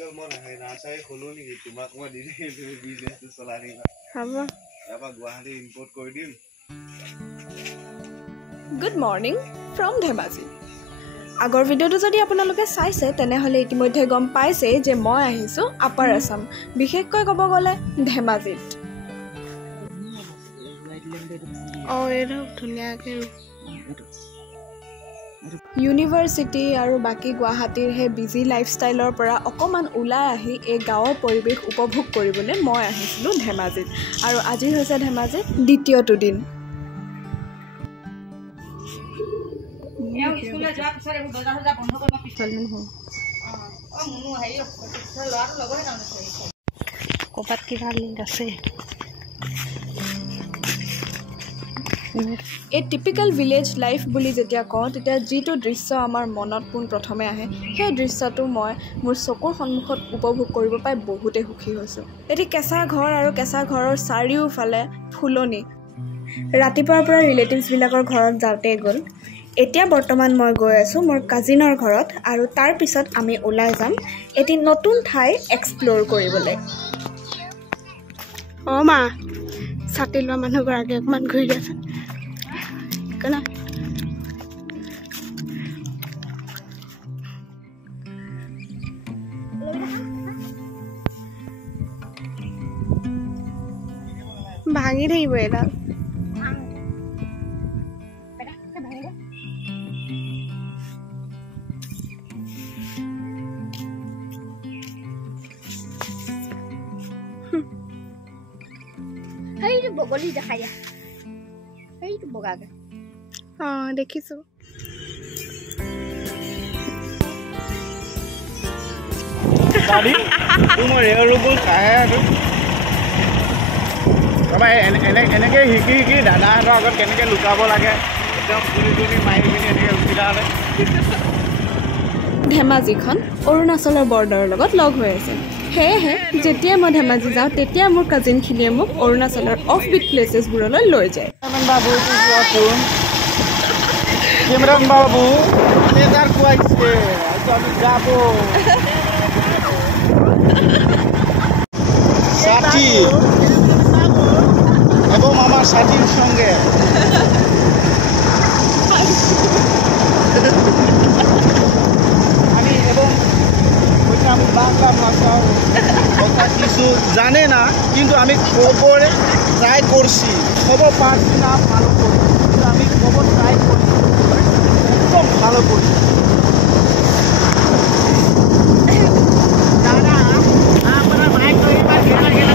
Good morning from Dhemaji. আগৰ ভিডিওটো যদি আপোনালোকে চাইছে তেনেহলে ইতিমধ্যে গম পাইছে যে মই আহিছো আপাৰ আসাম বিশেষকৈ ক'ব গলে ধেমাজিত এটো ধুনিয়াকে ইউনিভাৰ্চিটি আৰু বাকি গুৱাহাটীৰ হে বিজি লাইফষ্টাইলৰ পৰা অকমান ওলাই আহি এই গাঁৱৰ পৰিৱেশ উপভোগ কৰিবলৈ মই আহিছিলো ধেমাজিত আৰু আজি হৈছে ধেমাজিত দ্বিতীয়টো দিন স্কুলে যোৱাৰ পিছত এই বজাৰ বন্ধ কৰিব পিছল নহয় মুনু হেৰি ল'ৰাটো লগতে নাম আছে কপাত কি ভাল লিংক আছে এই টিপিক্যাল ভিলেজ লাইফ বুলি যেতিয়া কওঁ তেতিয়া যিটো দৃশ্য আমাৰ মনত পোন প্ৰথমে আহে সেই দৃশ্যটো মই মোৰ চকুৰ সন্মুখত উপভোগ কৰিব পাই বহুতে সুখী হৈছোঁ এটি কেঁচা ঘৰ আৰু কেঁচা ঘৰৰ চাৰিওফালে ফুলনি ৰাতিপুৱাৰ পৰা ৰিলেটিভছবিলাকৰ ঘৰত যাওঁতে গ'ল এতিয়া বৰ্তমান মই গৈ আছো মোৰ কাজিনৰ ঘৰত আৰু তাৰ পিছত আমি ওলাই যাম এটি নতুন ঠাই এক্সপ্লোৰ কৰিবলৈ মা ছাতি লোৱা মানুহগৰাকী অকমান ঘূৰি আছে কনা ভাঙি থাকিব এডাল হেইটো বগলী দেখাই দিয়া হেইটো বগাকে দেখিছো দাদি তোমাৰ এৰোগুল কাহে আৰু বাবা এনেকৈ শিকি দাদাহঁতৰ আগত কেনেকৈ লুকাব লাগে একদম পুলি মাৰি পিনি এনেকৈ লুকিলা হ'লে ধেমাজিখন অৰুণাচলৰ বৰ্ডাৰৰ লগত লগ হৈ আছে সেয়েহে যেতিয়া মই ধেমাজি যাওঁ তেতিয়া মোৰ কাজিনখিনিয়ে মোক অৰুণাচলৰ অফ বিট প্লেচেছবোৰলৈ লৈ যায় বাবু কেমেৰান বাবু নেতাৰ খুৱাইছে আমি যাব সাথী এবং আমার সাথীর সঙ্গে আমি এবং আমি বাংলা ভাষার কথা কিছু জানে না কিন্তু আমি খবর ট্রাই করছি খবর পারছি না ভালো করি কিন্তু আমি খবর ট্রাই করছি একদম ভালো করি দাদা আমরা বাইক এবার গেলা গেলা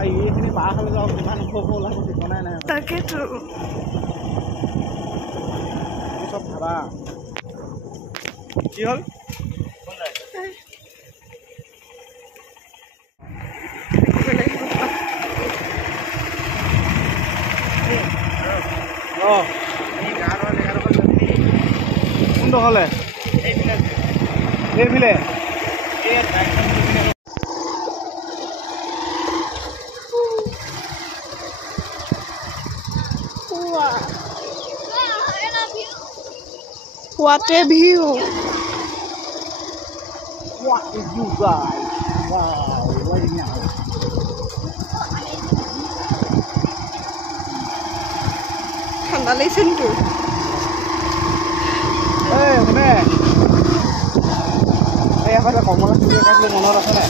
এইখিনি বাহ হ'লে যাওঁ কিমান ওলাব ঠিকনাই নাই তাকেতো চব ভাবা কি হ'ল কোনটো হ'লে এইফালে What a view! What is you guys? Wow, right now. ঠাণ্ডা লাগিছে নেকি Hey, শুনে এই আগতে কমলা চুলি কাটিলে মনত আছে নাই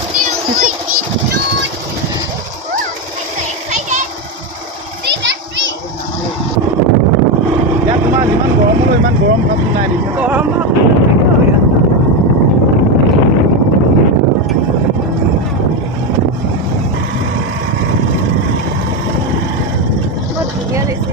ইয়াত তোমাৰ যিমান গৰম হ'ব ইমান গৰম ভাৱটো নাই দিছে গৰম ভাৱ ধুনীয়া লাগিছে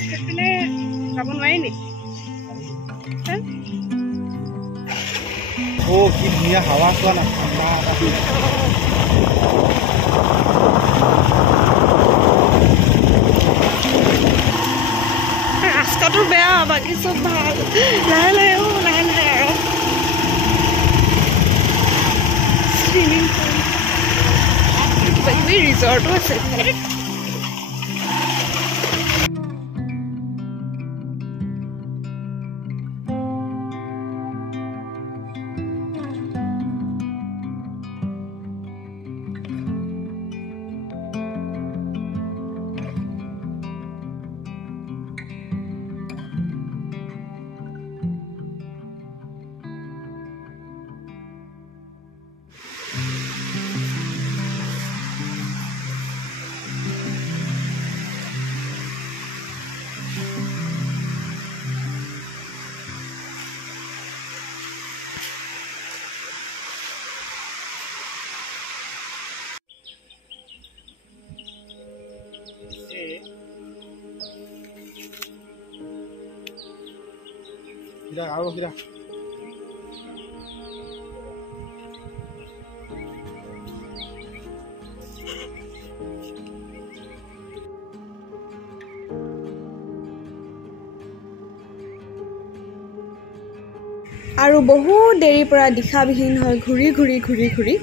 সেইপিনে যাব নোৱাৰি নি কি ধুনীয়া হাৱা চোৱা না ৰাস্তাটো বেয়া বাকী চব ভাল লাহে লাহে লাহে লাহে আৰু চুইমিং পুল কিবা কিবি ৰিজৰ্টো আছে আৰু কিৰা আৰু বহু দেৰিৰ পৰা দিশাবিহীন হৈ ঘূৰি ঘূৰি ঘূৰি ঘূৰি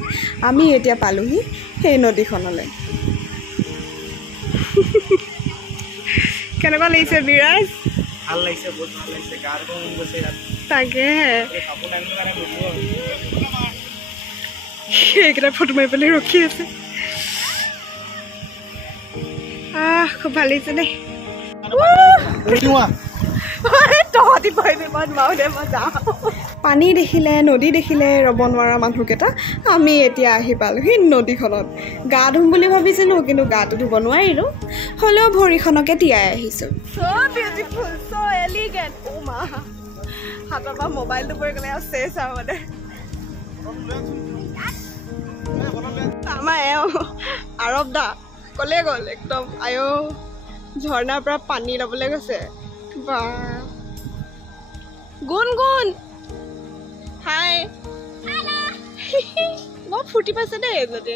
আমি এতিয়া পালোহি সেই নদীখনলৈ কেনেকুৱা লাগিছে বিৰাজ ভাল লাগিছে বহুত ভাল লাগিছে গাৰ মন গৈছে তাকেহে কাপোৰ নানিলে কাৰণে বুজিব সেইকেইটা ফটো মাৰি পেলাই ৰখি আছে খুব ভাল লাগিছে দেই পানী দেখিলে নদী দেখিলে ৰ'ব নোৱাৰা মানুহকেইটা আমি এতিয়া আহি পালোহি নদীখনত গা ধুম বুলি ভাবিছিলোঁ কিন্তু গাটো ধুব নোৱাৰিলোঁ হ'লেও ভৰিখনকে তিয়াই আহিছোঁ হাতৰ পৰা মোবাইলটো পৰি গ'লে চেচ আৰু মানে আমাৰ আৰৱ দা ক'লে গ'ল একদম ঝৰ্ণাৰ পৰা পানী ল'বলৈ গৈছে বা গুণ গুণ হাই বৰ ফূৰ্তি পাইছে দেই যদি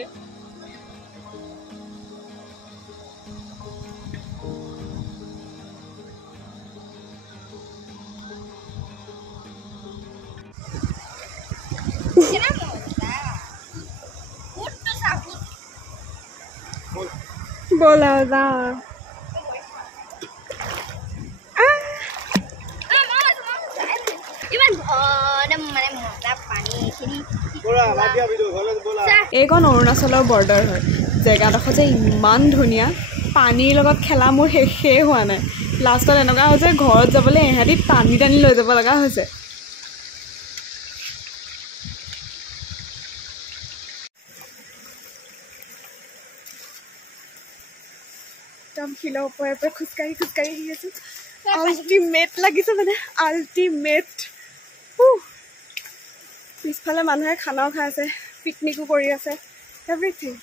ব'লা যাওঁ এইখন অৰুণাচলৰ বৰ্ডাৰ হয় জেগাডোখৰ যে ইমান ধুনীয়া পানীৰ লগত খেলা মোৰ শেষেই হোৱা নাই লাষ্টত এনেকুৱা হৈছে ঘৰত যাবলৈ ইহঁতি টানি টানি লৈ যাব লগা হৈছে একদম শিলৰ ওপৰে ওপৰে খোজকাঢ়ি খোজকাঢ়ি আহি আছো আল্টিমেট লাগিছে মানে আল্টিমেট পিছফালে মানুহে খানাও খাই আছে পিকনিকো কৰি আছে এভৰিথিং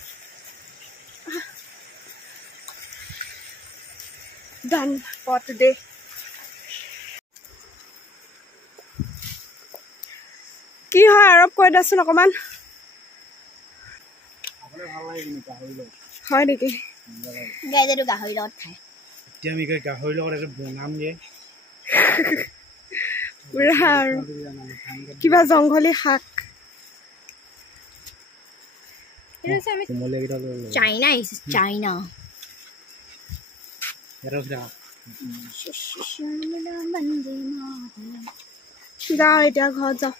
ডান ফৰ টুডে কি হয় আৰৱ কৈ দেচোন অকণমান হয় নেকি গাহৰি লগত খায় এতিয়া আমি গাহৰিৰ লগত এটা বনামগৈ পুৰা আৰু কিবা জংঘলী শাক চাইনা আহিছে চাইনা যাওঁ এতিয়া ঘৰত যাওঁ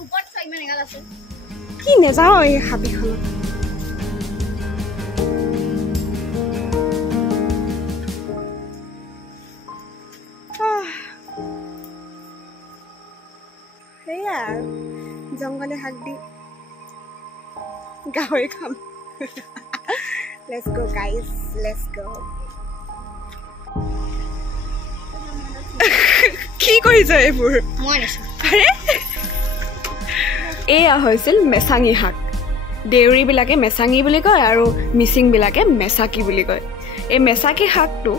ওপৰত চোৱা ইমান এগাল আছে কি নেযাওঁ এই হাবিখনত সেয়া আৰু জংঘলে শাক দি গাহৰি খাম লেটছ গো গাইজ লেটছ গো কি কৰিছ এইবোৰ মই আনিছোঁ এয়া হৈছিল মেচাঙী শাক দেউৰীবিলাকে মেচাঙী বুলি কয় আৰু মিচিংবিলাকে মেচাকি বুলি কয় এই মেচাকী শাকটো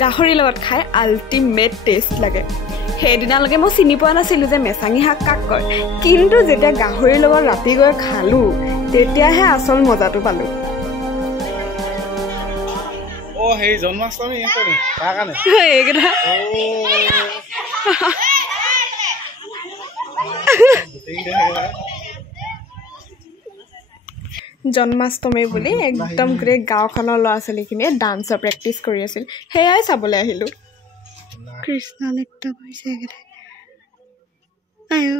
গাহৰিৰ লগত খাই আল্টিমেট টেষ্ট লাগে সেইদিনালৈকে মই চিনি পোৱা নাছিলোঁ যে মেচাঙী শাক কাক কয় কিন্তু যেতিয়া গাহৰিৰ লগত ৰাতি গৈ খালোঁ তেতিয়াহে আচল মজাটো পালোঁ সেই জন্মাষ্টমী তাৰ কাৰণে এইকেইটা জন্মাষ্টমী বুলি একদম গোটেই গাঁওখনৰ ল'ৰা ছোৱালীখিনিয়ে ডান্সৰ প্ৰেক্টিচ কৰি আছিল সেয়াই চাবলৈ আহিলোঁ কৃষ্ণ নৃত্য কৰিছে এইকেইটাই আয়ো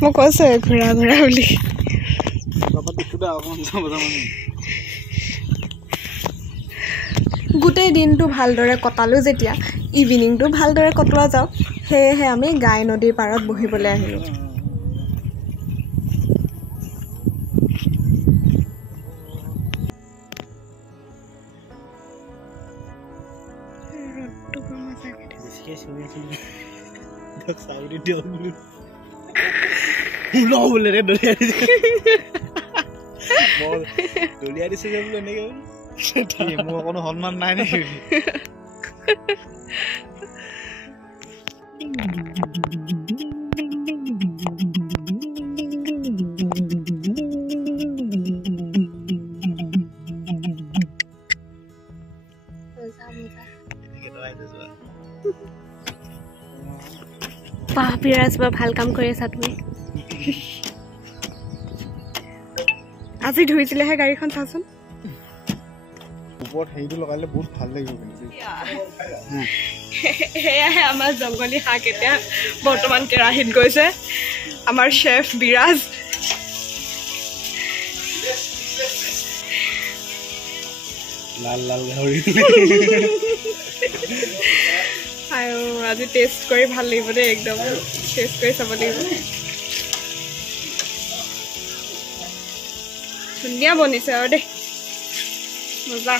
মই কৈছো ঘূৰা ঘূৰা বুলি গোটেই দিনটো ভালদৰে কটালোঁ যেতিয়া ইভিনিংটো ভালদৰে কটোৱা যাওক সেয়েহে আমি গাই নদীৰ পাৰত বহিবলৈ আহিলোঁ দলিয়াই দিছে যে বোলো এনেকে মোৰ কোনো সন্মান নাই নেকি বাহ বিৰাজ বা ভাল কাম কৰি আছা তুমি আজি ধুইছিলেহে গাড়ীখন চাচোন ওপৰত হেৰিটো লগালে বহুত ভাল লাগিব সেয়াহে আমাৰ জংগলী শাক এতিয়া বৰ্তমান কেৰাহীত গৈছে আমাৰ চেফ বিৰাজ লাল লাল গাহৰি আৰু আজি টেষ্ট কৰি ভাল লাগিব দেই একদম টেষ্ট কৰি চাব লাগিব ধুনীয়া বনিছে আৰু দেই মজা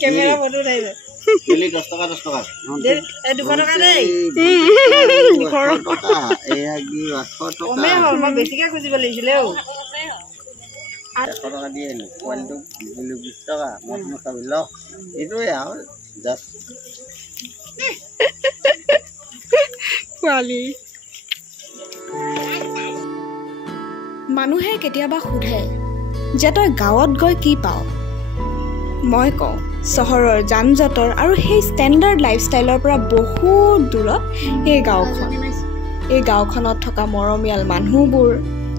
কেমেৰা ফটো উঠাই যায় বেছিকে খুজিব লাগিছিলে মানুহে কেতিয়াবা সোধে যে তই গাঁৱত গৈ কি পাৱ মই কওঁ চহৰৰ যান জঁটৰ আৰু সেই ষ্টেণ্ডাৰ্ড লাইফষ্টাইলৰ পৰা বহুত দূৰত এই গাঁওখনত থকা মৰমীয়াল মানুহবোৰ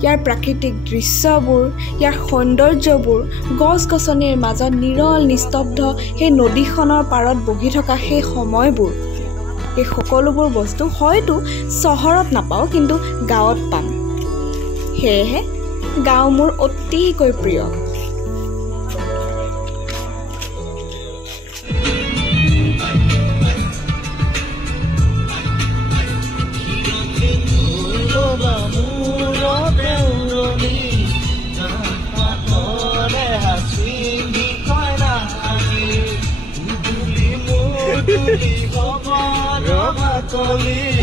ইয়াৰ প্ৰাকৃতিক দৃশ্যবোৰ ইয়াৰ সৌন্দৰ্যবোৰ গছ গছনিৰ মাজত নিৰল নিস্তব্ধ সেই নদীখনৰ পাৰত বহি থকা সেই সময়বোৰ এই সকলোবোৰ বস্তু হয়তো চহৰত নাপাওঁ কিন্তু গাঁৱত পাম সেয়েহে গাঁও মোৰ অতিকৈ প্ৰিয় Kali